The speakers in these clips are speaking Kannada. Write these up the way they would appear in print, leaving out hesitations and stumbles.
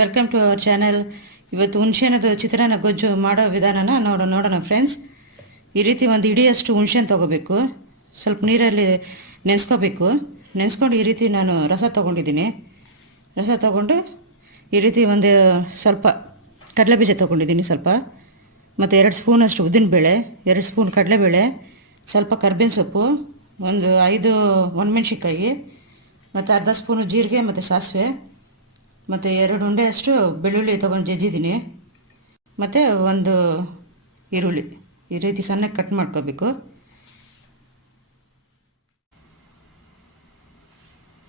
Welcome to our channel. ಇವತ್ತು ಹುಣಸೆಹಣ್ಣದು ಚಿತ್ರಾನ್ನ ಗೊಜ್ಜು ಮಾಡೋ ವಿಧಾನನ ನೋಡೋಣ ಫ್ರೆಂಡ್ಸ್. ಈ ರೀತಿ ಒಂದು ಇಡಿಯಷ್ಟು ಹುಣಸೆಹಣ್ಣು ತೊಗೋಬೇಕು. ಸ್ವಲ್ಪ ನೀರಲ್ಲಿ ನೆನೆಸ್ಕೋಬೇಕು. ನೆನೆಸ್ಕೊಂಡು ಈ ರೀತಿ ನಾನು ರಸ ತೊಗೊಂಡಿದ್ದೀನಿ. ರಸ ತೊಗೊಂಡು ಈ ರೀತಿ ಒಂದು ಸ್ವಲ್ಪ ಕಡಲೆಬೀಜ ತೊಗೊಂಡಿದ್ದೀನಿ ಸ್ವಲ್ಪ, ಮತ್ತು 2 ಸ್ಪೂನಷ್ಟು ಉದ್ದಿನಬೇಳೆ, 2 ಸ್ಪೂನ್ ಕಡಲೆಬೇಳೆ, ಸ್ವಲ್ಪ ಕರ್ಬೇವಿನ ಸೊಪ್ಪು, ಒಂದು 5 ಒಣಮೆಣ್ಸಿನ್ಕಾಯಿ, ಮತ್ತು ಅರ್ಧ ಸ್ಪೂನು ಜೀರಿಗೆ ಮತ್ತು ಸಾಸಿವೆ, ಮತ್ತು 2 ಉಂಡೆಯಷ್ಟು ಬೆಳ್ಳುಳ್ಳಿ ತೊಗೊಂಡು ಜಜ್ಜಿದ್ದೀನಿ, ಮತ್ತು ಒಂದು ಈರುಳ್ಳಿ ಈ ರೀತಿ ಸಣ್ಣಗೆ ಕಟ್ ಮಾಡ್ಕೋಬೇಕು.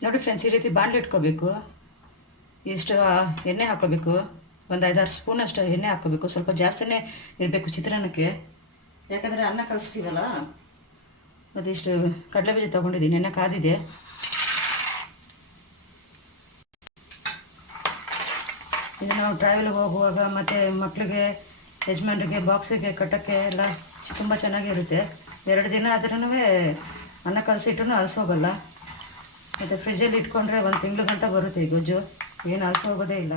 ನೋಡಿ ಫ್ರೆಂಡ್ಸ್, ಈ ರೀತಿ ಬಾಣಲೆ ಇಟ್ಕೋಬೇಕು. ಇಷ್ಟು ಎಣ್ಣೆ ಹಾಕೋಬೇಕು. ಒಂದು 5-6 ಸ್ಪೂನಷ್ಟು ಎಣ್ಣೆ ಹಾಕೋಬೇಕು. ಸ್ವಲ್ಪ ಜಾಸ್ತಿನೇ ಇರಬೇಕು ಚಿತ್ರಾನ್ನಕ್ಕೆ, ಯಾಕಂದರೆ ಅನ್ನ ಕಲಿಸ್ತೀವಲ್ಲ. ಮತ್ತು ಇಷ್ಟು ಕಡಲೆಬೀಜ ತೊಗೊಂಡಿದ್ದೀನಿ, ಎಣ್ಣೆ ಕಾದಿದೆ. ಇದು ನಾವು ಟ್ರಾವೆಲ್ಗೆ ಹೋಗುವಾಗ ಮತ್ತು ಮಕ್ಕಳಿಗೆ, ಯಜಮಾನ್ರಿಗೆ ಬಾಕ್ಸಿಗೆ ಕಟ್ಟೋಕ್ಕೆ ಎಲ್ಲ ತುಂಬ ಚೆನ್ನಾಗಿರುತ್ತೆ. 2 ದಿನ ಆದ್ರೂ ಅನ್ನ ಕಲಸಿಟ್ರೂ ಅಲಸೋಗಲ್ಲ. ಮತ್ತು ಫ್ರಿಜ್ಜಲ್ಲಿ ಇಟ್ಕೊಂಡ್ರೆ 1 ತಿಂಗಳು ಗಂಟ ಬರುತ್ತೆ ಈ ಗೊಜ್ಜು, ಏನು ಅಲಸೋಗೋದೇ ಇಲ್ಲ.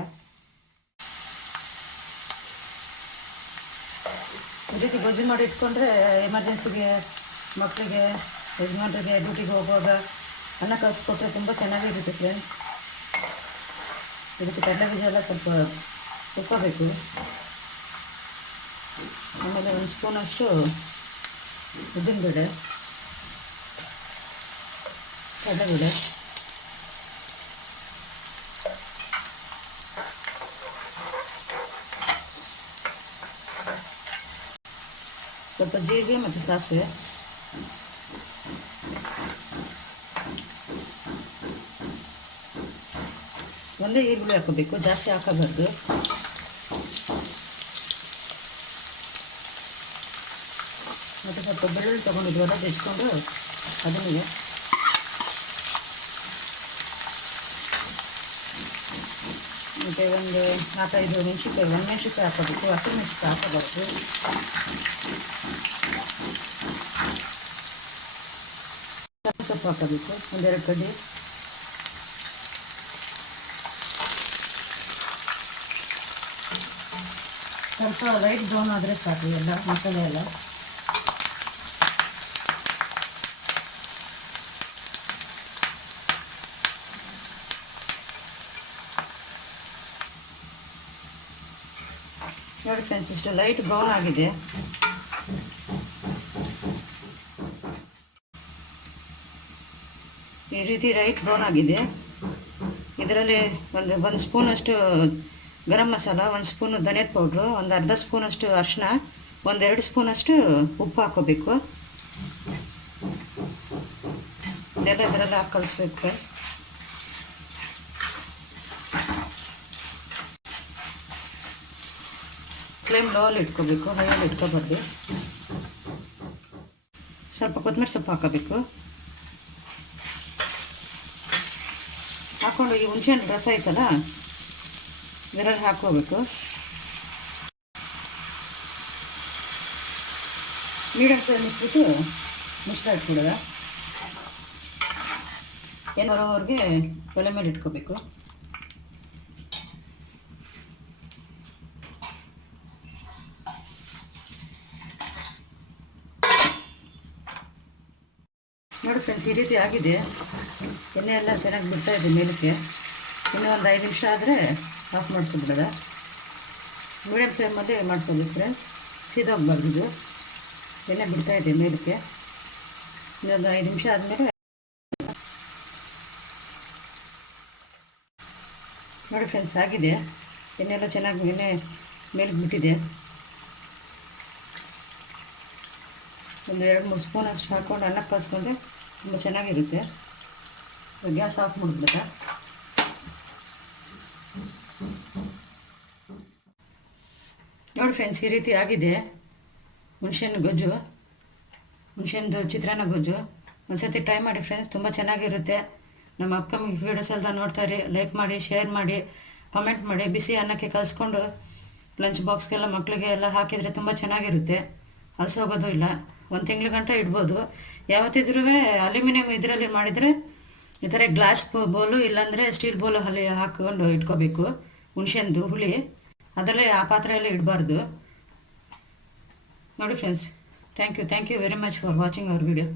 ಈ ರೀತಿ ಗೊಜ್ಜು ಮಾಡಿ ಇಟ್ಕೊಂಡ್ರೆ ಎಮರ್ಜೆನ್ಸಿಗೆ ಮಕ್ಕಳಿಗೆ, ಯಜಮಾನ್ರಿಗೆ ಡ್ಯೂಟಿಗೆ ಹೋಗುವಾಗ ಅನ್ನ ಕಲಿಸ್ಕೊಟ್ರೆ ತುಂಬ ಚೆನ್ನಾಗಿರುತ್ತೆ ಫ್ರೆಂಡ್ಸ್. ಇದಕ್ಕೆ ಕಡಲೆಬೀಜ ಎಲ್ಲ ಸ್ವಲ್ಪ ಉಕ್ಕೋಬೇಕು. ಆಮೇಲೆ 1 ಸ್ಪೂನಷ್ಟು ಉದ್ದಿನಬೇಳೆ, ಕಡಲೆಬೇಳೆ, ಸ್ವಲ್ಪ ಜೀರಿಗೆ ಮತ್ತು ಸಾಸಿವೆ, ಒಂದೇ ಈರುಳ್ಳಿ ಹಾಕೋಬೇಕು, ಜಾಸ್ತಿ ಹಾಕೋಬಾರ್ದು. ಮತ್ತು ಸ್ವಲ್ಪ ಬೆಳ್ಳುಳ್ಳಿ ತೊಗೊಂಡಿದ್ವಲ್ಲ ಜಜ್ಕೊಂಡು ಅದನ್ನಿದೆ, ಮತ್ತು ಒಂದು 4-5 ಮೆಣಸಿನ್ಕಾಯಿ, ಒಣಮೆಣಸಿನ್ಕಾಯಿ ಹಾಕೋಬೇಕು, ಹಸಿಮೆಣಸಿನ್ಕಾಯಿ ಹಾಕೋಬಾರ್ದು. ಸೊಪ್ಪು ಹಾಕೋಬೇಕು, 1-2 ಕಡ್ಡಿ. ಸ್ವಲ್ಪ ಲೈಟ್ ಬ್ರೌನ್ ಆದರೆ ಸಾಕು ಎಲ್ಲ ಮಸಾಲೆ ಎಲ್ಲ. ನೋಡಿ ಫ್ರೆಂಡ್ಸ್, ಇಷ್ಟು ಲೈಟ್ ಬ್ರೌನ್ ಆಗಿದೆ. ಈ ರೀತಿ ಲೈಟ್ ಬ್ರೌನ್ ಆಗಿದೆ. ಇದರಲ್ಲಿ ಒಂದು ಸ್ಪೂನಷ್ಟು ಗರಂ ಮಸಾಲ, 1 ಸ್ಪೂನು ಧನಿಯಾದ ಪೌಡ್ರು, ಒಂದು ಅರ್ಧ ಸ್ಪೂನಷ್ಟು ಅರಿಶಿನ, 1-2 ಸ್ಪೂನಷ್ಟು ಉಪ್ಪು ಹಾಕೋಬೇಕು. ಇದೆಲ್ಲ ಇದರೆಲ್ಲ ಹಾಕಿ ಕಲಿಸ್ಬೇಕು. ಫ್ಲೇಮ್ ಲೋಲ್ಲಿ ಇಟ್ಕೋಬೇಕು, ಹೈಯಲ್ಲಿ ಇಟ್ಕೋಬಾರ್ದು. ಸ್ವಲ್ಪ ಕೊತ್ತಂಬರಿ ಸೊಪ್ಪು ಹಾಕೋಬೇಕು. ಹಾಕ್ಕೊಂಡು ಈ ಹುಣಸೆಹಣ್ಣು ರಸ ಐತಲ್ಲ ಇದರಲ್ಲಿ ಹಾಕೋಬೇಕು. ಮೀಡಿಯಮ್ ಫ್ಲೇಮ್ ಇಟ್ಬಿಟ್ಟು ಮುಚ್ಚಳ ಇಟ್ಬಿಡೋದ. ಏನೋರವರೆಗೆ ಒಲೆ ಮೇಲೆ ಇಟ್ಕೋಬೇಕು. ನೋಡಿ ಫ್ರೆಂಡ್ಸ್, ಈ ರೀತಿ ಆಗಿದೆ. ಎಣ್ಣೆ ಎಲ್ಲ ಚೆನ್ನಾಗಿ ಬಿಡ್ತಾ ಇದೆ ಮೇಲಕ್ಕೆ. ಇನ್ನೂ ಒಂದು 5 ನಿಮಿಷ ಆದರೆ ಆಫ್ ಮಾಡ್ಕೊಬಿಡೋದ. ಮೀಡಿಯಮ್ ಫ್ಲೇಮಲ್ಲಿ ಮಾಡ್ಕೋಬೇಕು ಫ್ರೆಂಡ್ಸ್, ಸೀದೋಗ್ಬಾರ್ದು. ಇದು ಎಣ್ಣೆ ಬಿಡ್ತಾ ಇದೆ ಮೇಲಕ್ಕೆ. ಇನ್ನೊಂದು 5 ನಿಮಿಷ ಆದಮೇಲೆ ನೋಡಿ ಫ್ರೆಂಡ್ಸ್, ಆಗಿದೆ. ಎಣ್ಣೆ ಎಲ್ಲ ಚೆನ್ನಾಗಿ ಮೇಲಕ್ಕೆ ಬಿಟ್ಟಿದೆ. ಒಂದು 2-3 ಸ್ಪೂನ್ ಅಷ್ಟು ಹಾಕ್ಕೊಂಡು ಅನ್ನಕ್ಕೆ ಕಲಿಸ್ಕೊಂಡ್ರೆ ತುಂಬ ಚೆನ್ನಾಗಿರುತ್ತೆ. ಗ್ಯಾಸ್ ಆಫ್ ಮಾಡಿಬಿಡುತ್ತಾ. ನೋಡಿ ಫ್ರೆಂಡ್ಸ್, ಈ ರೀತಿ ಆಗಿದೆ ಹುಣಸೆಹಣ್ಣು ಗೊಜ್ಜು, ಹುಣಸೆಹಣ್ಣು ಚಿತ್ರಾನ್ನ ಗೊಜ್ಜು. ಒಂದು ಸರ್ತಿ ಟ್ರೈ ಮಾಡಿ ಫ್ರೆಂಡ್ಸ್, ತುಂಬ ಚೆನ್ನಾಗಿರುತ್ತೆ. ನಮ್ಮ ಅಪ್ಕಮಿಂಗ್ ವೀಡಿಯೋಸ್ ಎಲ್ಲ ನೋಡ್ತಾರೆ. ಲೈಕ್ ಮಾಡಿ, ಶೇರ್ ಮಾಡಿ, ಕಮೆಂಟ್ ಮಾಡಿ. ಬಿಸಿ ಅನ್ನಕ್ಕೆ ಕಲಿಸ್ಕೊಂಡು ಲಂಚ್ ಬಾಕ್ಸ್ಗೆಲ್ಲ ಮಕ್ಕಳಿಗೆ ಎಲ್ಲ ಹಾಕಿದರೆ ತುಂಬ ಚೆನ್ನಾಗಿರುತ್ತೆ, ಅಲಸೋಗೋದು ಇಲ್ಲ. 1 ತಿಂಗಳ ಗಂಟ ಇಡ್ಬೋದು. ಯಾವತ್ತಿದ್ರೂ ಅಲ್ಯೂಮಿನಿಯಂ ಇದರಲ್ಲಿ ಮಾಡಿದರೆ ಈ ಥರ ಗ್ಲಾಸ್ ಬೌಲು, ಇಲ್ಲಾಂದರೆ ಸ್ಟೀಲ್ ಬೌಲು ಅಲ್ಲಿ ಹಾಕ್ಕೊಂಡು ಇಟ್ಕೋಬೇಕು. ಹುಣಸೆಹಣ್ಣು ಹುಳಿ ಅದರಲ್ಲೇ ಆ ಪಾತ್ರೆಯಲ್ಲೇ ಇಡಬಾರ್ದು. ನೋಡಿ friends, thank you very much for watching our video.